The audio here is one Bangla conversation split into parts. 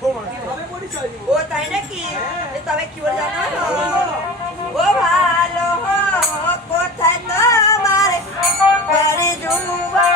ও তাই নাকি? তবে কি বলে জানো? ও ভালো কোথায় তোমার বাড়ি ডুবা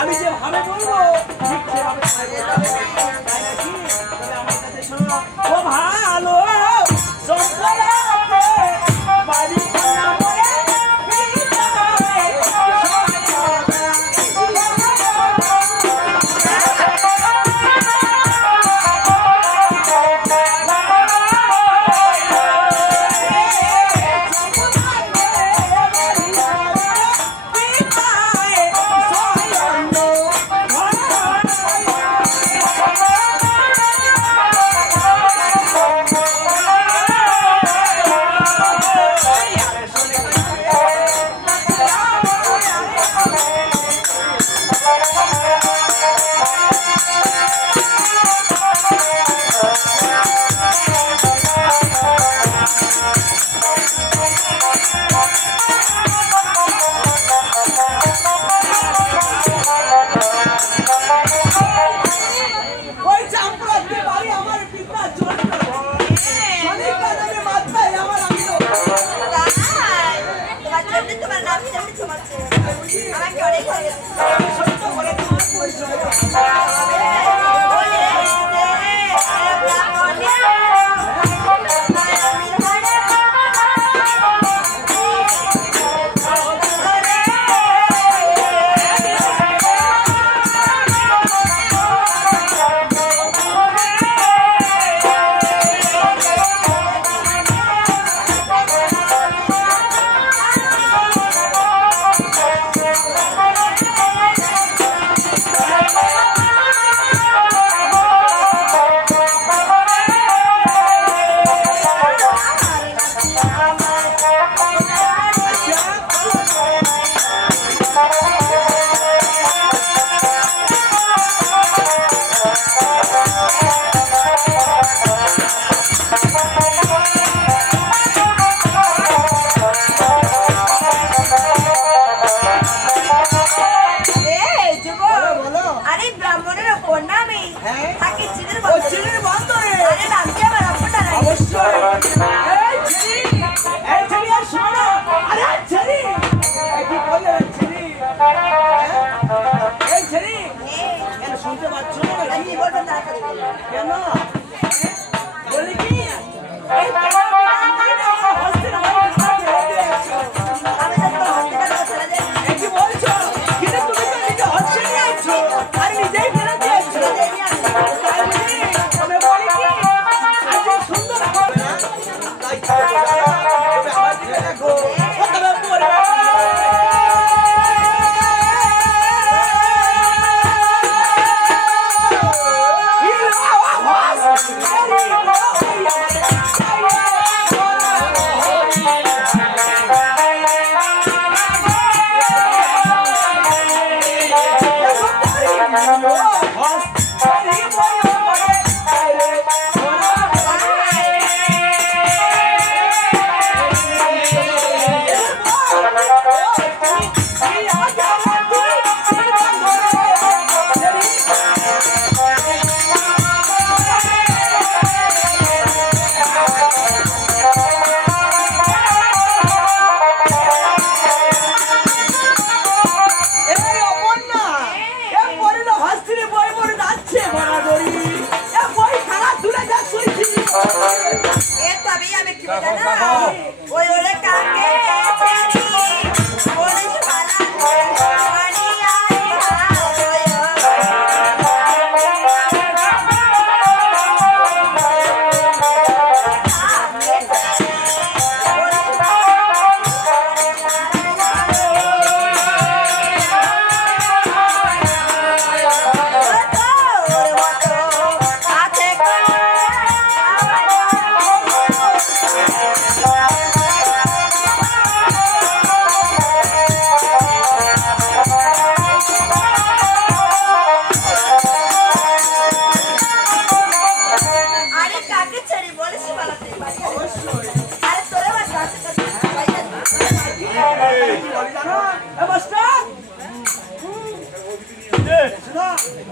আমি যেভাবে বলবো ঠিক সেভাবে ও ভালো বাড়ি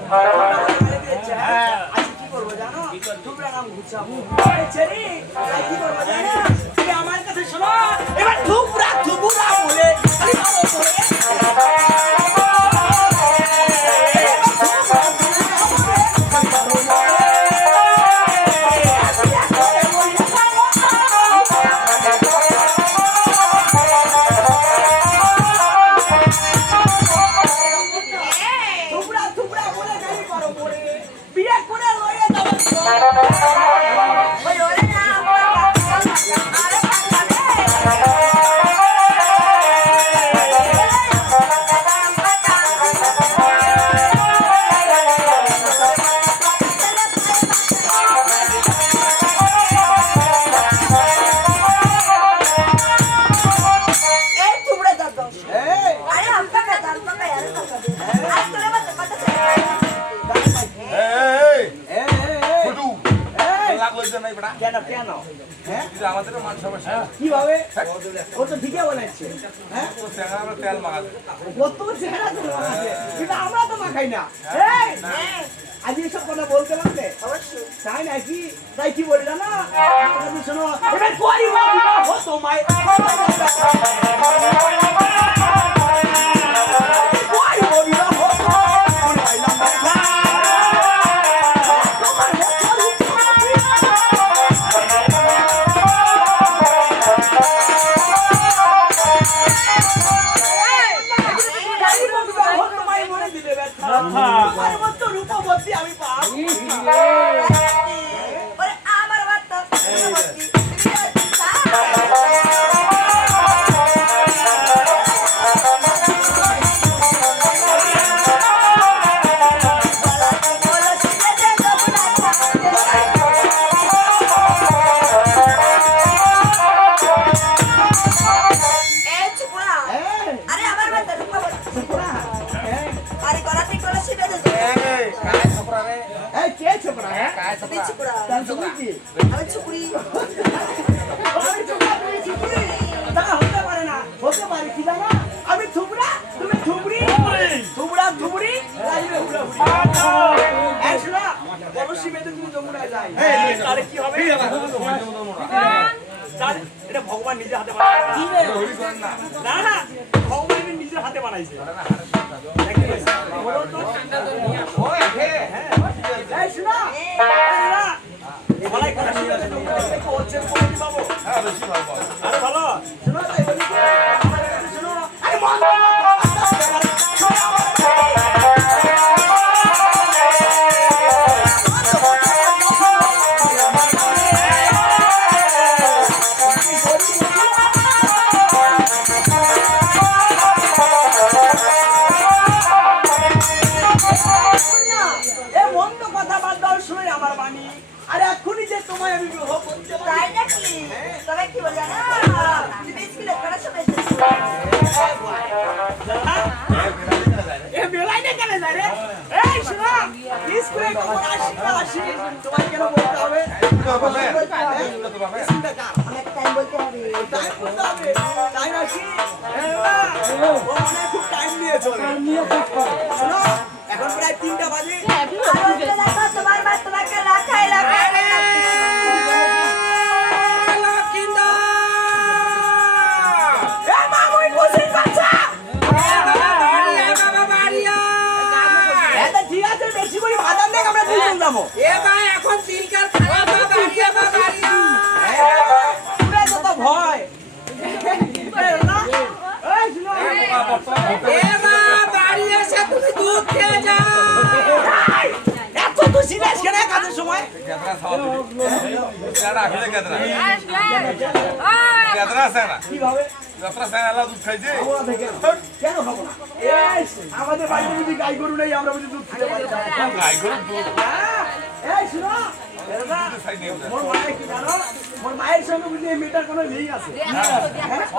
হ্যাঁ আজকে কি করবো জানো তোমরা নাম ঘুচাবো ছেড়ি কি করবো জানো তুমি আমার কাছে শোনো এবার থুবরা থুবুরা বলে আরে বাবা বলে কিভাবে ও তো ঠিকই বলেছে হ্যাঁ তেল মাখাবে কত চেহারা তো মাখাবে কিন্তু আমরা তো মাখাই না এই আজ এসব কথা বলতে পারবে অবশ্যই তাই নাকি তাই কি বলি জানো শোনো এবার কই ও তোমায় আমি পাবো আমার বাচ্চা ভগবান নিজে হাতে না না ভগবান নিজের হাতে বানাইছে ভালো এখন প্রায় 3টা বাজে তোমার মা তোমাকে রাখাই রাখাই এখন তিলকার খাওয়া বাড়িয়া ভয় বাড়ি এসে তুমি দুধ খেয়ে যাও এত তো সিরিয়াস কেন কাজের সময় কিভাবে কেন খাবো না আমাদের বাড়িতে যদি গাই গরু নেই আমরা বুঝি দুধ খেতে পারি এই শুনো মোর মায়ের কি জানো মোর মায়ের সঙ্গে বুঝি এই মেয়েটার কোনো লিঙ্ক আছে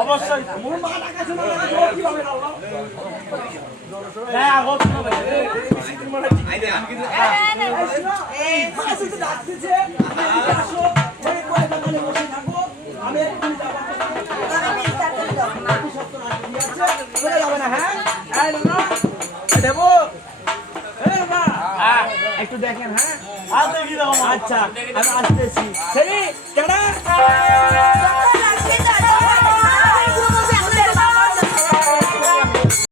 অবশ্যই মোর মা টাকা শোনো কিভাবে একটু দেখেন, হ্যাঁ? আচ্ছা, আমি আসতেছি। সেই, টাটা।